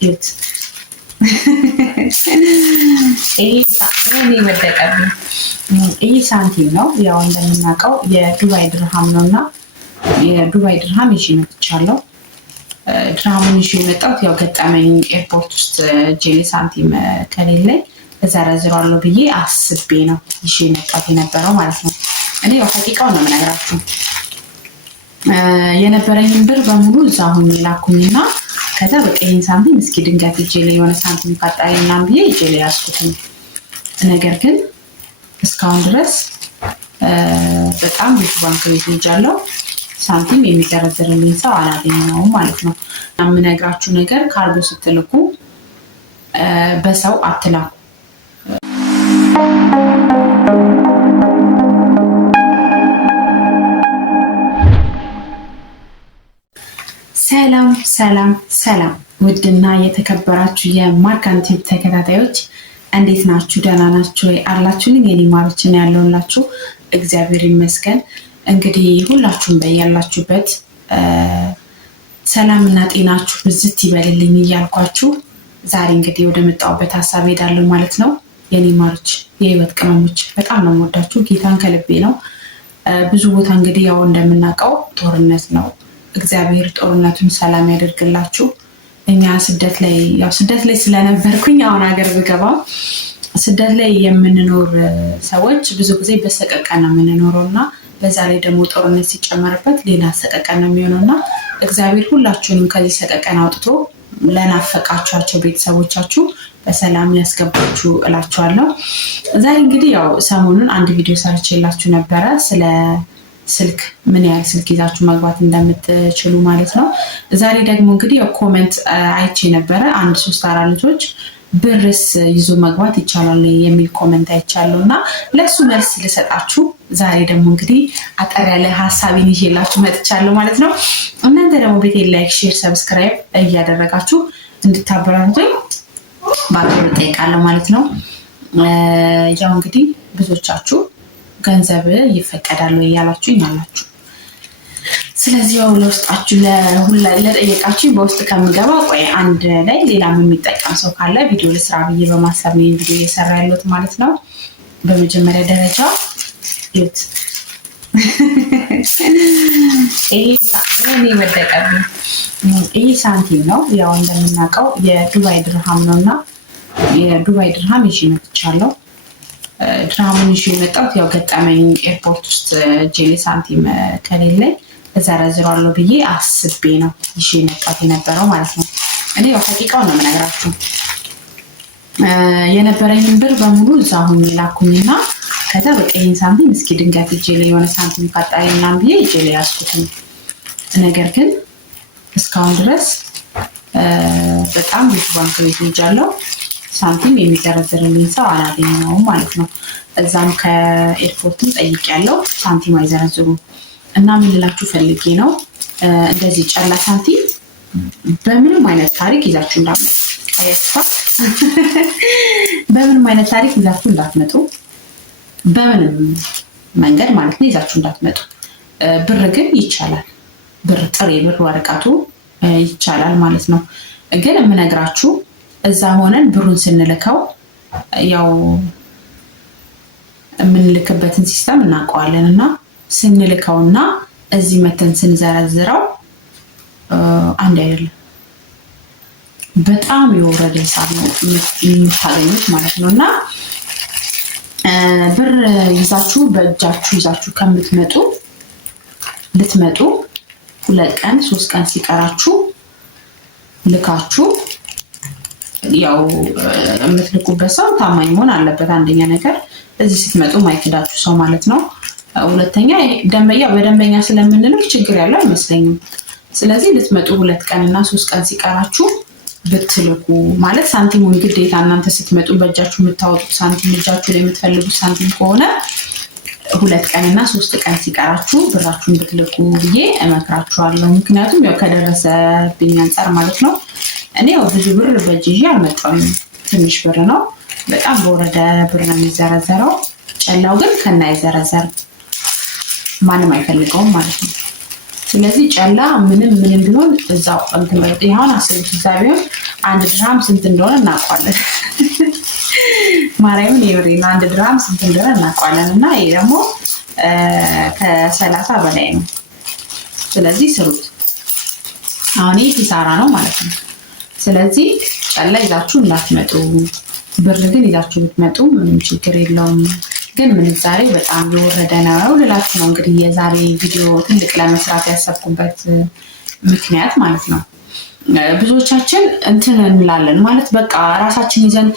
ይት እኔ ወደቀብኝ። ይህ ሳንቲም ነው። ያው እንደምናውቀው የዱባይ ድርሃም ነውና የዱባይ ድርሃም ይዤ መጥቻለሁ። ድርሃሙን ይዤ የመጣሁት ያው ገጠመኝ ኤርፖርት ውስጥ ጄሊ ሳንቲም ከሌለኝ እዘረዝራለሁ ብዬ አስቤ ነው ይዤ መጣሁት የነበረው ማለት ነው። እኔ ያው ሐቂቃውን ነው የምነግራችሁ። የነበረኝን ብር በሙሉ እዛ ሁኜ ላኩኝና ከዛ በቃ ይሄን ሳንቲም እስኪ ድንገት እጄ ላይ የሆነ ሳንቲም ካጣኝ ምናምን ብዬ እጄ ላይ ያዝኩትኝ። ነገር ግን እስካሁን ድረስ በጣም ብዙ ባንክ ቤት ሄጃለሁ። ሳንቲም የሚዘረዝርልኝ ሰው አላገኘሁም ማለት ነው። የምነግራችሁ ነገር ካርጎ ስትልኩ በሰው አትላኩ። ሰላም ሰላም ሰላም! ውድና የተከበራችሁ የማርካን ቲዩብ ተከታታዮች እንዴት ናችሁ? ደህና ናችሁ ወይ? አላችሁልኝ? የኔ ማሮችን ያለውላችሁ እግዚአብሔር ይመስገን። እንግዲህ ሁላችሁም በያላችሁበት ሰላምና ጤናችሁ ብዝት ይበልልኝ እያልኳችሁ ዛሬ እንግዲህ ወደ መጣሁበት ሀሳብ ሄዳለሁ ማለት ነው። የኔ ማሮች፣ የህይወት ቅመሞች በጣም ነው የምወዳችሁ። ጌታን ከልቤ ነው። ብዙ ቦታ እንግዲህ ያው እንደምናውቀው ጦርነት ነው። እግዚአብሔር ጦርነቱን ሰላም ያደርግላችሁ። እኛ ስደት ላይ ስለነበርኩኝ አሁን ሀገር ብገባ ስደት ላይ የምንኖር ሰዎች ብዙ ጊዜ በሰቀቀን ነው የምንኖረው እና በዛ ላይ ደግሞ ጦርነት ሲጨመርበት ሌላ ሰቀቀን ነው የሚሆነው እና እግዚአብሔር ሁላችሁንም ከዚህ ሰቀቀን አውጥቶ ለናፈቃችኋቸው ቤተሰቦቻችሁ በሰላም ያስገባችሁ እላችኋለሁ። ዛሬ እንግዲህ ያው ሰሞኑን አንድ ቪዲዮ ሰርቼላችሁ ነበረ ስለ ስልክ ምን ያህል ስልክ ይዛችሁ መግባት እንደምትችሉ ማለት ነው። ዛሬ ደግሞ እንግዲህ ያው ኮሜንት አይቼ ነበረ። 1-3-4 ልጆች ብርስ ይዞ መግባት ይቻላል የሚል ኮሜንት አይቻለሁ እና ለሱ መልስ ልሰጣችሁ ዛሬ ደግሞ እንግዲህ አጠር ያለ ሀሳቤን ይዤላችሁ መጥቻለሁ ማለት ነው። እናንተ ደግሞ ቤቴን ላይክ፣ ሼር፣ ሰብስክራይብ እያደረጋችሁ እንድታበረታቱኝ በአክብሮት እጠይቃለሁ ማለት ነው። ያው እንግዲህ ብዙዎቻችሁ ገንዘብ ይፈቀዳል ወይ ያላችሁኝ አላችሁ። ስለዚህ ያው ለውስጣችሁ ለጠየቃችሁ በውስጥ ከምገባ ቆይ አንድ ላይ ሌላም የሚጠቀም ሰው ካለ ቪዲዮ ልስራ ብዬ በማሰብ ነው ቪዲዮ እየሰራ ያለሁት ማለት ነው። በመጀመሪያ ደረጃ ይት ይሄ ወደቀብኝ። ይሄ ሳንቲም ነው። ያው እንደምናውቀው የዱባይ ድርሃም ነውና የዱባይ ድርሃም ይዤ መጥቻለሁ። ድርሃሙን ይዤ የመጣሁት ያው ገጠመኝ ኤርፖርት ውስጥ ጄሊ ሳንቲም ከሌለኝ እዘረዝራለሁ ብዬ አስቤ ነው ይዤ የመጣሁት የነበረው ማለት ነው። እኔ ያው ሐቂቃውን ነው የምነግራችሁ። የነበረኝን ብር በሙሉ እዛ ሁኜ ላኩኝና ከዛ በቃ ይሄን ሳንቲም እስኪ ድንገት እጄ ላይ የሆነ ሳንቲም ካጣኝ ምናምን ብዬ እጄ ላይ ያዝኩትኝ። ነገር ግን እስካሁን ድረስ በጣም ብዙ ባንክ ቤት ሄጃለሁ። ሳንቲም የሚዘረዝርልኝ ሰው አላገኘሁም ማለት ነው። እዛም ከኤርፖርትም ጠይቄያለሁ፣ ሳንቲም አይዘረዝሩም። እና ምን ልላችሁ ፈልጌ ነው እንደዚህ ጨላ ሳንቲም በምንም አይነት ታሪክ ይዛችሁ እንዳትመጡ። አያስፋ በምንም አይነት ታሪክ ይዛችሁ እንዳትመጡ፣ በምንም መንገድ ማለት ነው ይዛችሁ እንዳትመጡ። ብር ግን ይቻላል። ብር ጥሬ ብር ወረቀቱ ይቻላል ማለት ነው። ግን የምነግራችሁ እዛ ሆነን ብሩን ስንልከው ያው የምንልክበትን ሲስተም እናውቀዋለን እና ስንልከውና እዚህ መተን ስንዘረዝረው አንድ አይደለም። በጣም የወረደ ሂሳብ ነው የምታገኙት ማለት ነው። እና ብር ይዛችሁ በእጃችሁ ይዛችሁ ከምትመጡ ልትመጡ 2 ቀን 3 ቀን ሲቀራችሁ ልካችሁ ያው የምትልኩበት ሰው ታማኝ መሆን አለበት። አንደኛ ነገር እዚህ ስትመጡ ማይክዳችሁ ሰው ማለት ነው። ሁለተኛ በደንበኛ ስለምንልክ ችግር ያለው አይመስለኝም። ስለዚህ ልትመጡ 2 ቀን እና 3 ቀን ሲቀራችሁ ብትልኩ ማለት ሳንቲሙን ግዴታ እናንተ ስትመጡ በእጃችሁ የምታወጡት ሳንቲም እጃችሁ ላይ የምትፈልጉት ሳንቲም ከሆነ 2 ቀን እና 3 ቀን ሲቀራችሁ ብራችሁን ብትልኩ ብዬ እመክራችኋለሁ። ምክንያቱም ያው ከደረሰብኝ አንጻር ማለት ነው። እኔ ያው ብዙ ብር በእጅ ይዤ አልመጣሁም። ትንሽ ብር ነው። በጣም በወረደ ብር ነው የሚዘረዘረው። ጨላው ግን ከና አይዘረዘርም። ማንም አይፈልገውም ማለት ነው። ስለዚህ ጨላ ምንም ቢሆን እዛው እንትን በልጥ ይሁን አስቡት። እዛ ቢሆን 1 ድርሃም ስንት እንደሆነ እናውቃለን። ማርያምን የብሬን 1 ድርሃም ስንት እንደሆነ እናውቃለን። እና ይሄ ደግሞ ከ30 በላይ ነው። ስለዚህ ስሩት። አሁን ይሄ ኪሳራ ነው ማለት ነው። ስለዚህ ጨላ ይዛችሁ እንዳትመጡ፣ ብር ግን ይዛችሁ ብትመጡ ምንም ችግር የለውም። ግን ምንዛሬ በጣም የወረደ ነው ልላችሁ ነው። እንግዲህ የዛሬ ቪዲዮ ትልቅ ለመስራት ያሰብኩበት ምክንያት ማለት ነው። ብዙዎቻችን እንትን እንላለን ማለት በቃ ራሳችን ይዘን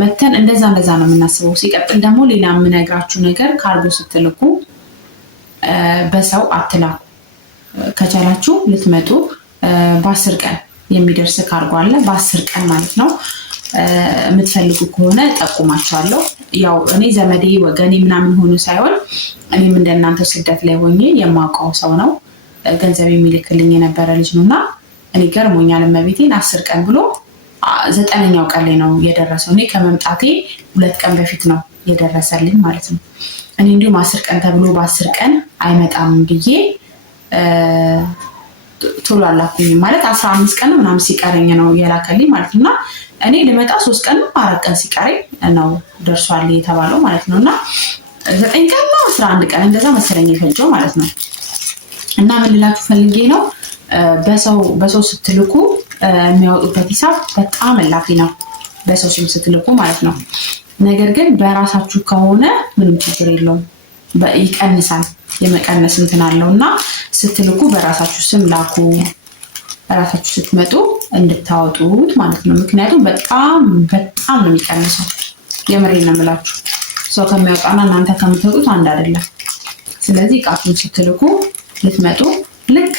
መተን እንደዛ ነው የምናስበው። ሲቀጥል ደግሞ ሌላ የምነግራችሁ ነገር ካርጎ ስትልኩ በሰው አትላኩ። ከቻላችሁ ልትመጡ በ10 ቀን የሚደርስ ካርጎ አለ። በ10 ቀን ማለት ነው። የምትፈልጉ ከሆነ ጠቁማችኋለሁ። ያው እኔ ዘመዴ ወገኔ ምናምን ሆኖ ሳይሆን እኔም እንደናንተ ስደት ላይ ሆኜ የማውቀው ሰው ነው። ገንዘብ የሚልክልኝ የነበረ ልጅ ነውና እኔ ገርሞኛል። እመቤቴን 10 ቀን ብሎ 9ኛው ቀን ላይ ነው የደረሰው። እኔ ከመምጣቴ 2 ቀን በፊት ነው የደረሰልኝ ማለት ነው። እኔ እንዲሁም 10 ቀን ተብሎ በ10 ቀን አይመጣም ብዬ ቶሎ አላኩኝ ማለት 15 ቀን ምናምን ሲቀረኝ ነው የላከልኝ ማለት ነውና እኔ ልመጣ 3 ቀን 4 ቀን ሲቀረኝ ነው ደርሷል የተባለው ማለት ነውና 9 ቀን ነው 11 ቀን እንደዛ መሰለኝ የፈጀው ማለት ነው። እና ምን ልላችሁ ፈልጌ ነው በሰው ስትልኩ የሚያወጡበት ሂሳብ በጣም እላፊ ነው፣ በሰው ስም ስትልኩ ማለት ነው። ነገር ግን በራሳችሁ ከሆነ ምንም ችግር የለውም፣ ይቀንሳል። የመቀነስ እንትን አለውና ስትልኩ በራሳችሁ ስም ላኩ። ራሳችሁ ስትመጡ እንድታወጡት ማለት ነው። ምክንያቱም በጣም ነው የሚቀንሰው። የምሬን ነው የምላችሁ። ሰው ከሚያወጣና እናንተ ከምትወጡት አንድ አይደለም። ስለዚህ እቃችሁን ስትልኩ ልትመጡ ልክ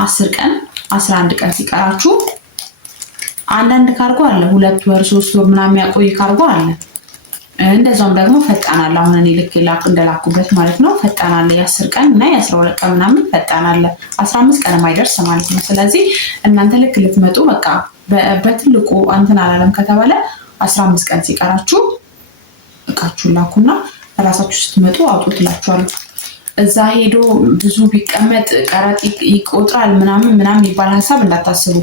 10 ቀን 11 ቀን ሲቀራችሁ አንዳንድ ካርጎ አለ 2 ወር 3 ወር ምናምን የሚያቆይ ካርጎ አለ። እንደዛውም ደግሞ ፈጣን አለ። አሁን እኔ ልክ እንደላኩበት ማለት ነው ፈጣን አለ። የ10 ቀን እና የ12 ቀን ምናምን ፈጣን አለ። 15 ቀን የማይደርስ ማለት ነው። ስለዚህ እናንተ ልክ ልትመጡ በቃ በትልቁ እንትን አላለም ከተባለ 15 ቀን ሲቀራችሁ እቃችሁን ላኩና ራሳችሁ ስትመጡ አውጡትላችኋለሁ። እዛ ሄዶ ብዙ ቢቀመጥ ቀረጥ ይቆጥራል ምናምን ይባል ሀሳብ እንዳታስቡ።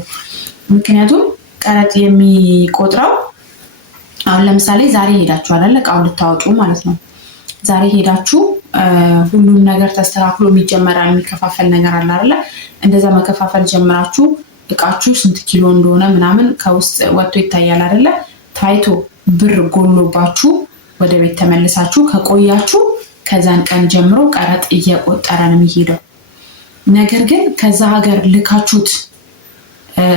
ምክንያቱም ቀረጥ የሚቆጥረው አሁን ለምሳሌ ዛሬ ሄዳችሁ አይደለ እቃውን ልታወጡ ማለት ነው። ዛሬ ሄዳችሁ ሁሉም ነገር ተስተካክሎ የሚከፋፈል ነገር አለ አይደለ? እንደዛ መከፋፈል ጀምራችሁ እቃችሁ ስንት ኪሎ እንደሆነ ምናምን ከውስጥ ወጥቶ ይታያል አይደለ? ታይቶ ብር ጎሎባችሁ ወደ ቤት ተመልሳችሁ ከቆያችሁ ከዛን ቀን ጀምሮ ቀረጥ እየቆጠረ ነው የሚሄደው። ነገር ግን ከዛ ሀገር ልካችሁት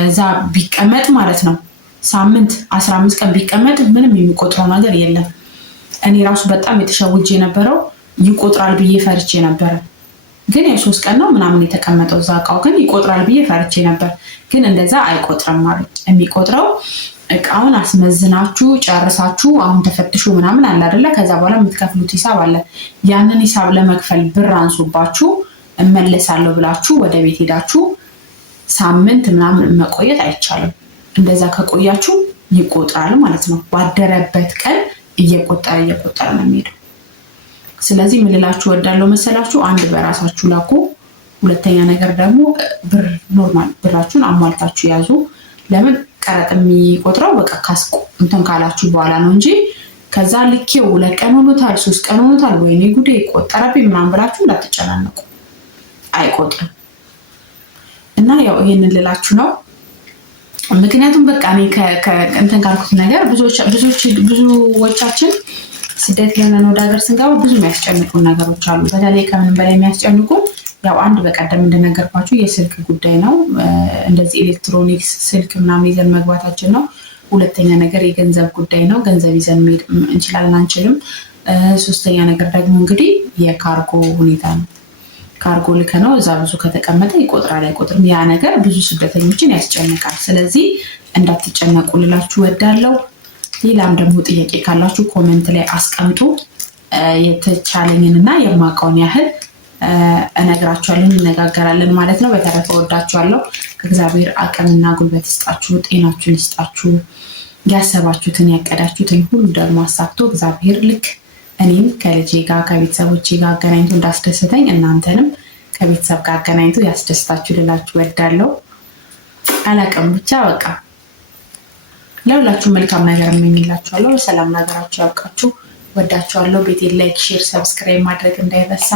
እዛ ቢቀመጥ ማለት ነው ሳምንት 15 ቀን ቢቀመጥ ምንም የሚቆጥረው ነገር የለም። እኔ ራሱ በጣም የተሸውጄ የነበረው ይቆጥራል ብዬ ፈርቼ ነበር። ግን የ3 ቀን ነው ምናምን የተቀመጠው እዛ እቃው ግን ይቆጥራል ብዬ ፈርቼ ነበር። ግን እንደዛ አይቆጥርም ማለት የሚቆጥረው እቃውን አስመዝናችሁ ጨርሳችሁ አሁን ተፈትሾ ምናምን አለ አይደለ? ከዛ በኋላ የምትከፍሉት ሂሳብ አለ። ያንን ሂሳብ ለመክፈል ብር አንሱባችሁ እመለሳለሁ ብላችሁ ወደ ቤት ሄዳችሁ ሳምንት ምናምን መቆየት አይቻልም። እንደዛ ከቆያችሁ ይቆጥራል ማለት ነው። ባደረበት ቀን እየቆጠረ ነው የሚሄደው። ስለዚህ ምን ልላችሁ እወዳለሁ መሰላችሁ? አንድ በራሳችሁ ላኩ። ሁለተኛ ነገር ደግሞ ብር ኖርማል ብራችሁን አሟልታችሁ ያዙ። ለምን ቀረጥ የሚቆጥረው በቃ ካስቆ እንትን ካላችሁ በኋላ ነው እንጂ ከዛ ልኬው 2 ቀን ሆኖታል 3 ቀን ሆኖታል ወይኔ ጉዴ ቆጠረብኝ ምናምን ብላችሁ እንዳትጨናነቁ፣ አይቆጥርም። እና ያው ይሄንን ልላችሁ ነው። ምክንያቱም በቃ እኔ እንትን ካልኩት ነገር ብዙዎቻችን ስደት ለምን ወደ ሀገር ስንገባ ብዙ የሚያስጨንቁን ነገሮች አሉ። በተለይ ከምንም በላይ የሚያስጨንቁን ያው አንድ በቀደም እንደነገርኳችሁ የስልክ ጉዳይ ነው። እንደዚህ ኤሌክትሮኒክስ ስልክ ምናምን ይዘን መግባታችን ነው። ሁለተኛ ነገር የገንዘብ ጉዳይ ነው። ገንዘብ ይዘን መሄድ እንችላለን አንችልም። ሶስተኛ ነገር ደግሞ እንግዲህ የካርጎ ሁኔታ ነው። ካርጎ ልከ ነው እዛ ብዙ ከተቀመጠ ይቆጥራል አይቆጥርም፣ ያ ነገር ብዙ ስደተኞችን ያስጨንቃል። ስለዚህ እንዳትጨነቁ ልላችሁ ወዳለው። ሌላም ደግሞ ጥያቄ ካላችሁ ኮሜንት ላይ አስቀምጡ። የተቻለኝንና የማውቀውን ያህል እነግራችኋለን፣ እንነጋገራለን ማለት ነው። በተረፈ ወዳችኋለሁ። ከእግዚአብሔር አቅምና ጉልበት ይስጣችሁ፣ ጤናችሁን ይስጣችሁ። ያሰባችሁትን ያቀዳችሁትን ሁሉ ደግሞ አሳክቶ እግዚአብሔር ልክ እኔም ከልጄ ጋር ከቤተሰቦቼ ጋር አገናኝቶ እንዳስደሰተኝ እናንተንም ከቤተሰብ ጋር አገናኝቶ ያስደስታችሁ ልላችሁ ወዳለሁ። አላቅም ብቻ በቃ ለሁላችሁ መልካም ነገር እመኝላችኋለሁ። በሰላም ነገራችሁ ያብቃችሁ። ወዳችኋለሁ። ቤቴን ላይክ፣ ሼር፣ ሰብስክራይብ ማድረግ እንዳይረሳ።